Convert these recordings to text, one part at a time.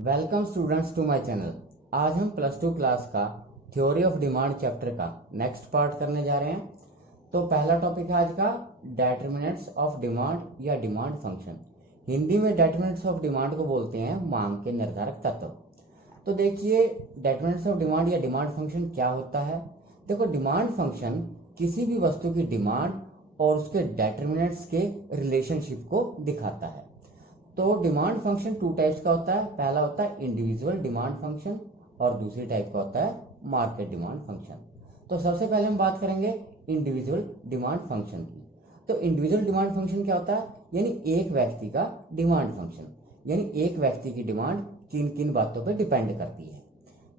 Welcome students to my channel. आज हम plus two class का थ्योरी ऑफ डिमांड चैप्टर का नेक्स्ट पार्ट करने जा रहे हैं। तो पहला टॉपिक है आज का डिटरमिनेंट्स ऑफ डिमांड या डिमांड फंक्शन। हिंदी में डिटरमिनेंट्स ऑफ डिमांड को बोलते हैं मांग के निर्धारक तत्व। तो देखिए डिटरमिनेंट्स ऑफ डिमांड या डिमांड फंक्शन क्या होता है। देखो, डिमांड फंक्शन किसी भी वस्तु की डिमांड और उसके डिटरमिनेंट्स के रिलेशनशिप को दिखाता है। तो डिमांड फंक्शन टू टाइप्स का होता है। पहला होता है इंडिविजुअल डिमांड फंक्शन और दूसरी टाइप का होता है मार्केट डिमांड फंक्शन। तो सबसे पहले हम बात करेंगे इंडिविजुअल डिमांड फंक्शन की। तो इंडिविजुअल डिमांड फंक्शन क्या होता है, यानी एक व्यक्ति का डिमांड फंक्शन, यानी एक व्यक्ति की डिमांड किन किन बातों पर डिपेंड करती है।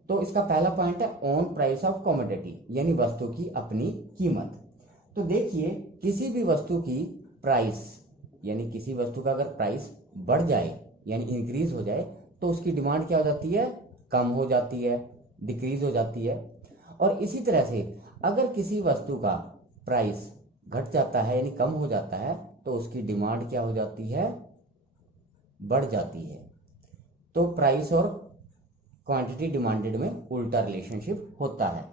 तो इसका पहला पॉइंट है ऑन प्राइस ऑफ कमोडिटी, यानी वस्तु की अपनी कीमत। तो देखिए, किसी भी वस्तु की प्राइस, यानी किसी वस्तु का अगर प्राइस बढ़ जाए यानी इंक्रीज हो जाए तो उसकी डिमांड क्या हो जाती है, कम हो जाती है, डिक्रीज हो जाती है। और इसी तरह से अगर किसी वस्तु का प्राइस घट जाता है यानी कम हो जाता है तो उसकी डिमांड क्या हो जाती है, बढ़ जाती है। तो प्राइस और क्वांटिटी डिमांडेड में उल्टा रिलेशनशिप होता है।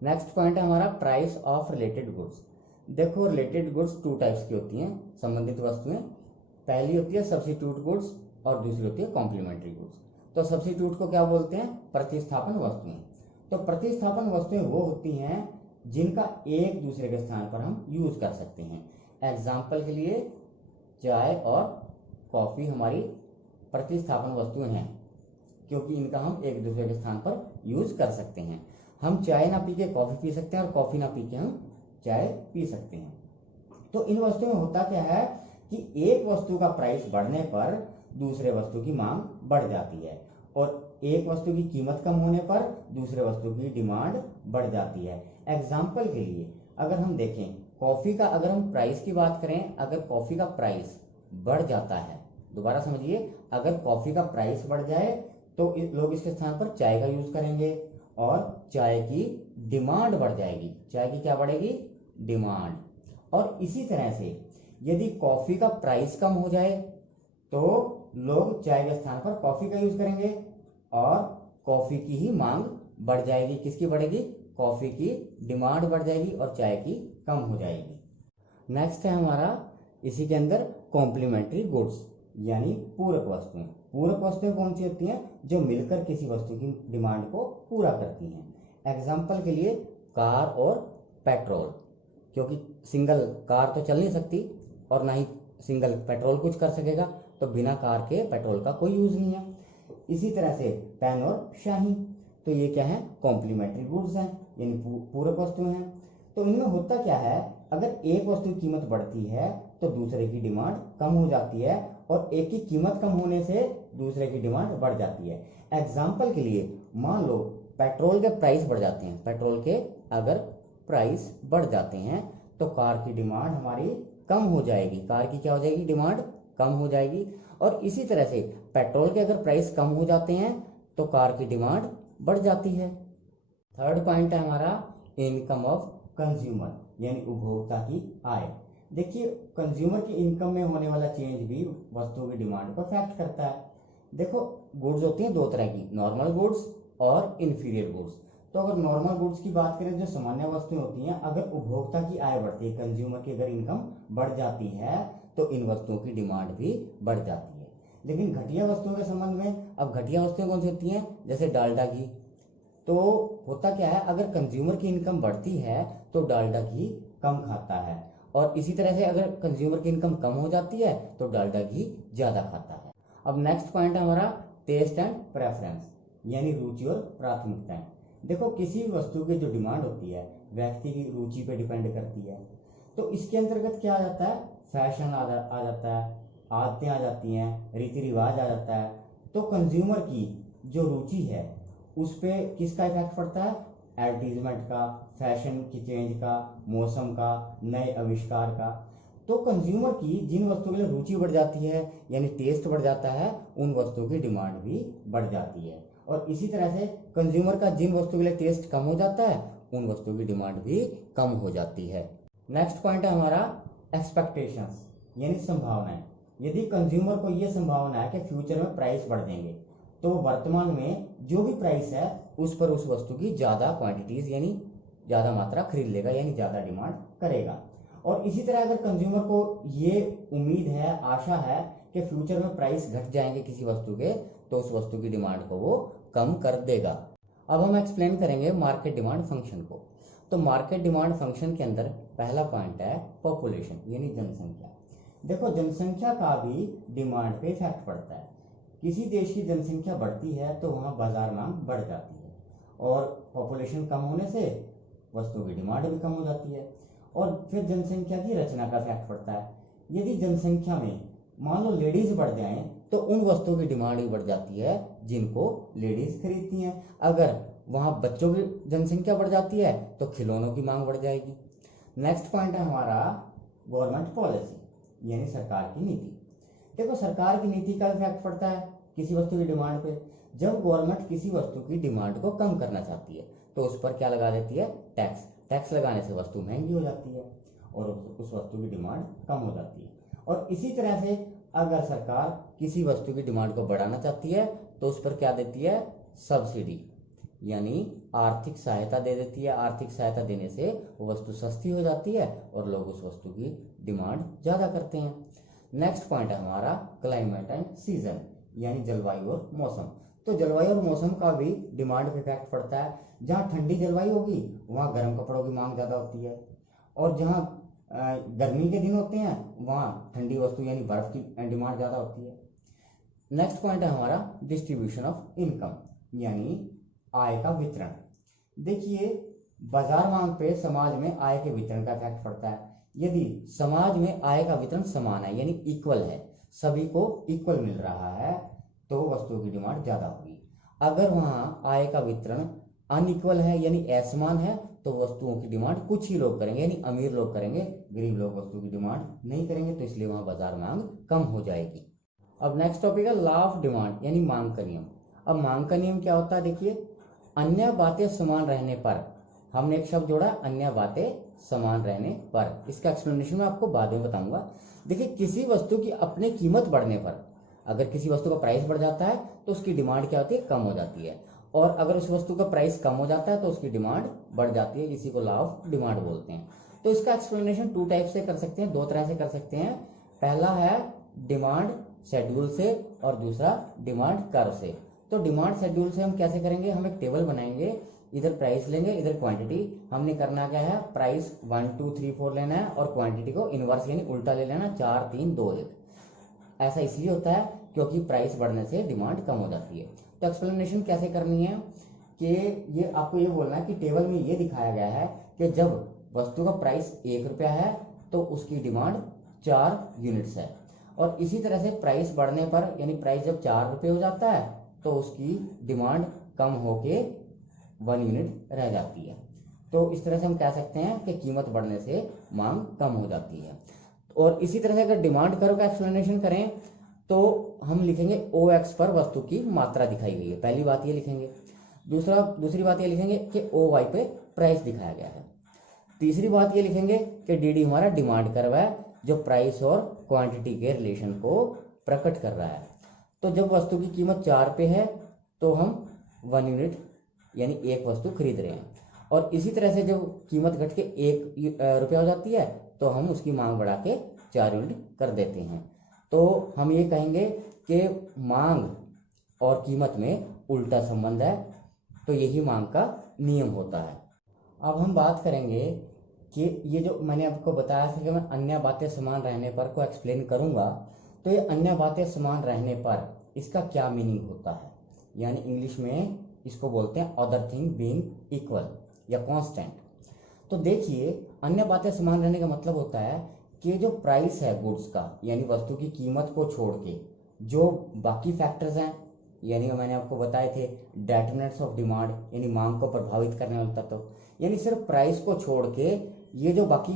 नेक्स्ट पॉइंट है हमारा प्राइस ऑफ रिलेटेड गुड्स। देखो, रिलेटेड गुड्स टू टाइप्स की होती हैं, संबंधित वस्तुएं। पहली होती है सब्स्टिट्यूट गुड्स और दूसरी होती है कॉम्प्लीमेंट्री गुड्स। तो सब्स्टिट्यूट को क्या बोलते हैं, प्रतिस्थापन वस्तुएं। तो प्रतिस्थापन वस्तुएं वो होती हैं जिनका एक दूसरे के स्थान पर हम यूज कर सकते हैं। एग्जाम्पल के लिए चाय और कॉफी हमारी प्रतिस्थापन वस्तुएं हैं, क्योंकि इनका हम एक दूसरे के स्थान पर यूज कर सकते हैं। हम चाय ना पी के कॉफी पी सकते हैं और कॉफी ना पी के हम चाय पी सकते हैं। तो इन वस्तुओं में होता क्या है कि एक वस्तु का प्राइस बढ़ने पर दूसरे वस्तु की मांग बढ़ जाती है और एक वस्तु की कीमत कम होने पर दूसरे वस्तु की डिमांड बढ़ जाती है। एग्जाम्पल के लिए अगर हम देखें कॉफी का, अगर हम प्राइस की बात करें, अगर कॉफी का प्राइस बढ़ जाता है, दोबारा समझिए, अगर कॉफी का प्राइस बढ़ जाए तो लोग इसके स्थान पर चाय का यूज करेंगे और चाय की डिमांड बढ़ जाएगी। चाय की क्या बढ़ेगी, डिमांड। और इसी तरह से यदि कॉफी का प्राइस कम हो जाए तो लोग चाय के स्थान पर कॉफी का यूज करेंगे और कॉफी की ही मांग बढ़ जाएगी। किसकी बढ़ेगी, कॉफी की डिमांड बढ़ जाएगी और चाय की कम हो जाएगी। नेक्स्ट है हमारा इसी के अंदर कॉम्प्लीमेंट्री गुड्स, यानी पूरक वस्तुएं। पूरक वस्तुएं कौन सी होती हैं, जो मिलकर किसी वस्तु की डिमांड को पूरा करती हैं। एग्जाम्पल के लिए कार और पेट्रोल, क्योंकि सिंगल कार तो चल नहीं सकती और ना ही सिंगल पेट्रोल कुछ कर सकेगा, तो बिना कार के पेट्रोल का कोई यूज नहीं है। इसी तरह से पेन और स्याही, तो ये क्या है, कॉम्प्लीमेंट्री गुड्स हैं, यानी पूरक वस्तुएं हैं। तो इनमें होता क्या है, अगर एक वस्तु की कीमत बढ़ती है तो दूसरे की डिमांड कम हो जाती है और एक की कीमत कम होने से दूसरे की डिमांड बढ़ जाती है। एग्जाम्पल के लिए मान लो पेट्रोल के प्राइस बढ़ जाते हैं, पेट्रोल के अगर प्राइस बढ़ जाते हैं तो कार की डिमांड हमारी कम हो जाएगी, कार की क्या हो जाएगी, डिमांड कम हो जाएगी। और इसी तरह से पेट्रोल के अगर प्राइस कम हो जाते हैं तो कार की डिमांड बढ़ जाती है। थर्ड पॉइंट है हमारा इनकम ऑफ कंज्यूमर, यानी उपभोक्ता की आय। देखिए, कंज्यूमर की इनकम में होने वाला चेंज भी वस्तुओं की डिमांड को अफेक्ट करता है। देखो, गुड्स होती हैं दो तरह की, नॉर्मल गुड्स और इंफीरियर गुड्स। तो अगर नॉर्मल गुड्स की बात करें, जो सामान्य वस्तुएं होती हैं, अगर उपभोक्ता की आय बढ़ती है, कंज्यूमर की अगर इनकम बढ़ जाती है तो इन वस्तुओं की डिमांड भी बढ़ जाती है। लेकिन घटिया वस्तुओं के संबंध में, अब घटिया वस्तुएं कौन सी होती हैं, जैसे डालडा घी। तो होता क्या है, अगर कंज्यूमर की इनकम बढ़ती है तो डालडा घी कम खाता है और इसी तरह से अगर कंज्यूमर की इनकम कम हो जाती है तो डालडा घी ज्यादा खाता है। अब नेक्स्ट पॉइंट है हमारा टेस्ट एंड प्रेफरेंस, यानी रुचि और प्राथमिकताएं। देखो, किसी भी वस्तु की जो डिमांड होती है व्यक्ति की रुचि पे डिपेंड करती है। तो इसके अंतर्गत क्या आ जाता है, फैशन आ जाता है, आदतें आ जाती हैं, रीति रिवाज आ जाता है। तो कंज्यूमर की जो रुचि है उस पर किसका इफेक्ट पड़ता है, एडवर्टीजमेंट का, फैशन की चेंज का, मौसम का, नए आविष्कार का। तो कंज्यूमर की जिन वस्तुओं के लिए रुचि बढ़ जाती है यानी टेस्ट बढ़ जाता है, उन वस्तुओं की डिमांड भी बढ़ जाती है। और इसी तरह से कंज्यूमर का जिन वस्तुओं के लिए टेस्ट कम हो जाता है उन वस्तुओं की डिमांड भी कम हो जाती है। नेक्स्ट पॉइंट है हमारा एक्सपेक्टेशंस, यानी संभावनाएं। यदि कंज्यूमर को यह संभावना है कि फ्यूचर में प्राइस बढ़ जाएंगे तो वर्तमान में जो भी प्राइस है उस पर उस वस्तु की ज़्यादा क्वांटिटीज यानी ज़्यादा मात्रा खरीद लेगा, यानी ज़्यादा डिमांड करेगा। और इसी तरह अगर कंज्यूमर को ये उम्मीद है, आशा है कि फ्यूचर में प्राइस घट जाएंगे किसी वस्तु के, तो उस वस्तु की डिमांड को वो कम कर देगा। अब हम एक्सप्लेन करेंगे मार्केट डिमांड फंक्शन को। तो मार्केट डिमांड फंक्शन के अंदर पहला पॉइंट है पॉपुलेशन यानी जनसंख्या। देखो, जनसंख्या का भी डिमांड पे इफेक्ट पड़ता है। किसी देश की जनसंख्या बढ़ती है तो वहाँ बाजार मांग बढ़ जाती है, और पॉपुलेशन कम होने से वस्तुओं की डिमांड भी कम हो जाती है। और फिर जनसंख्या की रचना का इफेक्ट पड़ता है। यदि जनसंख्या में मान लो लेडीज बढ़ जाएं तो उन वस्तुओं की डिमांड भी बढ़ जाती है जिनको लेडीज खरीदती हैं। अगर वहाँ बच्चों की जनसंख्या बढ़ जाती है तो खिलौनों की मांग बढ़ जाएगी। नेक्स्ट पॉइंट है हमारा गवर्नमेंट पॉलिसी यानी सरकार की नीति। देखो, सरकार की नीति का इफेक्ट पड़ता है किसी वस्तु की डिमांड पे। जब गवर्नमेंट किसी वस्तु की डिमांड को कम करना चाहती है तो उस पर क्या लगा देती है? टैक्स। टैक्स लगाने से वस्तु महंगी हो जाती है और उस वस्तु की डिमांड कम हो जाती है। और इसी तरह से अगर सरकार किसी वस्तु की डिमांड को बढ़ाना चाहती है तो उस पर क्या देती है? सब्सिडी यानी आर्थिक सहायता दे देती है। आर्थिक सहायता देने से वो वस्तु सस्ती हो जाती है और लोग उस वस्तु की डिमांड ज़्यादा करते हैं। नेक्स्ट पॉइंट है हमारा क्लाइमेट एंड सीजन यानी जलवायु और मौसम। तो जलवायु और मौसम का भी डिमांड पे इफेक्ट पड़ता है। जहाँ ठंडी जलवायु होगी वहाँ गर्म कपड़ों की मांग ज़्यादा होती है, और जहाँ गर्मी के दिन होते हैं वहाँ ठंडी वस्तु यानी बर्फ की डिमांड ज़्यादा होती है। नेक्स्ट पॉइंट है हमारा डिस्ट्रीब्यूशन ऑफ इनकम यानी आय का वितरण। देखिए, बाजार मांग पे समाज में आय के वितरण का इफेक्ट पड़ता है। यदि समाज में आय का वितरण समान है यानी इक्वल है, सभी को इक्वल मिल रहा है, तो वस्तुओं की डिमांड ज़्यादा होगी। अगर वहाँ आय का वितरण अनइक्वल है यानी असमान है तो वस्तुओं की डिमांड कुछ ही लोग करेंगे यानी अमीर लोग करेंगे, गरीब लोग वस्तु की डिमांड नहीं करेंगे, तो इसलिए वहाँ बाजार मांग कम हो जाएगी। अब नेक्स्ट टॉपिक है लॉ ऑफ डिमांड यानी मांग का नियम। अब मांग का नियम क्या होता है? देखिए, अन्य बातें समान रहने पर, हमने एक शब्द जोड़ा अन्य बातें समान रहने पर, इसका एक्सप्लेनेशन मैं आपको बाद में बताऊंगा। देखिए, किसी वस्तु की अपनी कीमत बढ़ने पर, अगर किसी वस्तु का प्राइस बढ़ जाता है तो उसकी डिमांड क्या होती है? कम हो जाती है। और अगर उस वस्तु का प्राइस कम हो जाता है तो उसकी डिमांड बढ़ जाती है, इसी को लॉ ऑफ डिमांड बोलते हैं। तो इसका एक्सप्लेनेशन टू टाइप से कर सकते हैं, दो तरह से कर सकते हैं। पहला है डिमांड शेड्यूल से और दूसरा डिमांड कर्व से। तो डिमांड शेड्यूल से हम कैसे करेंगे? हम एक टेबल बनाएंगे, इधर प्राइस लेंगे, इधर क्वांटिटी। हमने करना क्या है? प्राइस 1 2 3 4 लेना है और क्वांटिटी को इनवर्स यानी उल्टा ले लेना, 4 3 2 1। ऐसा इसलिए होता है क्योंकि प्राइस बढ़ने से डिमांड कम हो जाती है। तो एक्सप्लेनेशन कैसे करनी है कि ये आपको ये बोलना है कि टेबल में ये दिखाया गया है कि जब वस्तु का प्राइस 1 रुपया है तो उसकी डिमांड 4 यूनिट्स है, और इसी तरह से प्राइस बढ़ने पर यानी प्राइस जब 4 रुपये हो जाता है तो उसकी डिमांड कम होके 1 यूनिट रह जाती है। तो इस तरह से हम कह सकते हैं कि कीमत बढ़ने से मांग कम हो जाती है। और इसी तरह से अगर डिमांड कर्व का एक्सप्लेनेशन करें तो हम लिखेंगे OX पर वस्तु की मात्रा दिखाई गई है, पहली बात ये लिखेंगे। दूसरी बात ये लिखेंगे कि OY पे प्राइस दिखाया गया है। तीसरी बात ये लिखेंगे कि DD हमारा डिमांड कर्व है जो प्राइस और क्वांटिटी के रिलेशन को प्रकट कर रहा है। तो जब वस्तु की कीमत 4 पे है तो हम 1 यूनिट यानी एक वस्तु खरीद रहे हैं, और इसी तरह से जब कीमत घट के 1 रुपया हो जाती है तो हम उसकी मांग बढ़ा के 4 यूनिट कर देते हैं। तो हम ये कहेंगे कि मांग और कीमत में उल्टा संबंध है, तो यही मांग का नियम होता है। अब हम बात करेंगे कि ये जो मैंने आपको बताया था कि मैं अन्य बातें समान रहने पर को एक्सप्लेन करूंगा, तो ये अन्य बातें समान रहने पर इसका क्या मीनिंग होता है, यानी इंग्लिश में इसको बोलते हैं अदर थिंग बीइंग इक्वल या कांस्टेंट। तो देखिए, अन्य बातें समान रहने का मतलब होता है कि जो प्राइस है गुड्स का यानी वस्तु की कीमत को छोड़ के जो बाकी फैक्टर्स हैं, यानी मैंने आपको बताए थे डिटरमिनेंट्स ऑफ डिमांड यानी मांग को प्रभावित करने वाले तत्व, यानी सिर्फ प्राइस को छोड़ के ये जो बाकी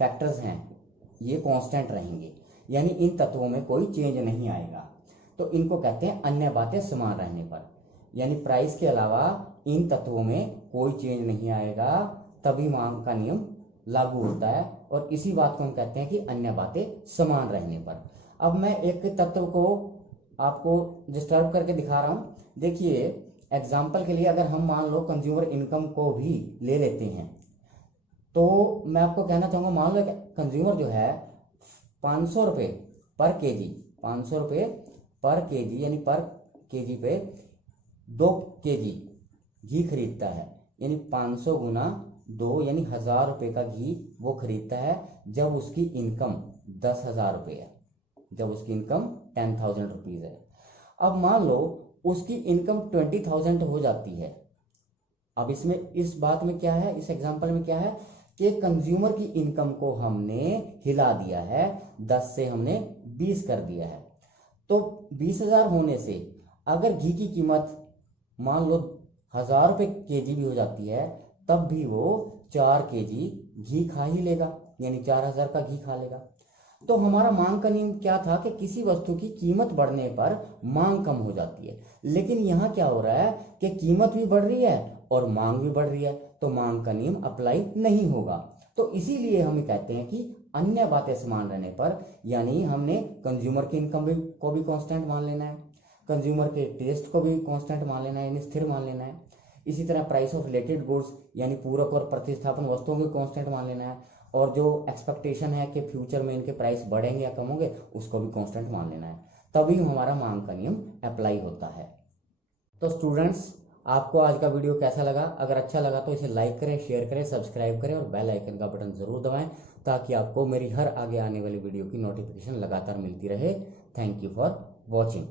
फैक्टर्स हैं ये कांस्टेंट रहेंगे, यानी इन तत्वों में कोई चेंज नहीं आएगा। तो इनको कहते हैं अन्य बातें समान रहने पर, यानी प्राइस के अलावा इन तत्वों में कोई चेंज नहीं आएगा, तभी मांग का नियम लागू होता है, और इसी बात को हम कहते हैं कि अन्य बातें समान रहने पर। अब मैं एक तत्व को आपको डिस्टर्ब करके दिखा रहा हूँ। देखिए एग्जाम्पल के लिए अगर हम मान लो कंज्यूमर इनकम को भी ले लेते हैं, तो मैं आपको कहना चाहूँगा, मान लो कंज्यूमर जो है 500 रुपये पर केजी, 500 रुपये पर केजी यानी पर केजी पे 2 केजी घी खरीदता है, यानी 500 गुना 2 यानी 1000 रुपये का घी वो खरीदता है जब उसकी इनकम 10,000 रुपये है, जब उसकी इनकम 10,000 रुपीज़ है। अब मान लो उसकी इनकम 20,000 हो जाती है। अब इसमें इस बात में क्या है, इस एग्जांपल में क्या है कि कंज्यूमर की इनकम को हमने हिला दिया है, 10 से हमने 20 कर दिया है। तो 20,000 होने से अगर घी की कीमत मान लो 1000 रुपये केजी भी हो जाती है, तब भी वो 4 केजी घी खा ही लेगा, यानी 4,000 का घी खा लेगा। तो हमारा मांग का नियम क्या था कि किसी वस्तु की कीमत बढ़ने पर मांग कम हो जाती है, लेकिन यहाँ क्या हो रहा है कि कीमत भी बढ़ रही है और मांग भी बढ़ रही है, तो मांग का नियम अप्लाई नहीं होगा। तो इसीलिए हम कहते हैं कि अन्य बातें समान रहने पर, यानी हमने कंज्यूमर की इनकम को भी कांस्टेंट मान लेना है, कंज्यूमर के टेस्ट को भी कांस्टेंट मान लेना है, यानी स्थिर मान लेना है। इसी तरह प्राइस ऑफ रिलेटेड गुड्स यानी पूरक और प्रतिस्थापन वस्तुओं को कांस्टेंट मान लेना है, और जो एक्सपेक्टेशन है कि फ्यूचर में इनके प्राइस बढ़ेंगे या कम होंगे उसको भी कांस्टेंट मान लेना है, तभी हमारा मांग का नियम अप्लाई होता है। तो स्टूडेंट्स, आपको आज का वीडियो कैसा लगा? अगर अच्छा लगा तो इसे लाइक करें, शेयर करें, सब्सक्राइब करें और बेल आइकन का बटन जरूर दबाएं, ताकि आपको मेरी हर आगे आने वाली वीडियो की नोटिफिकेशन लगातार मिलती रहे। Thank you for watching.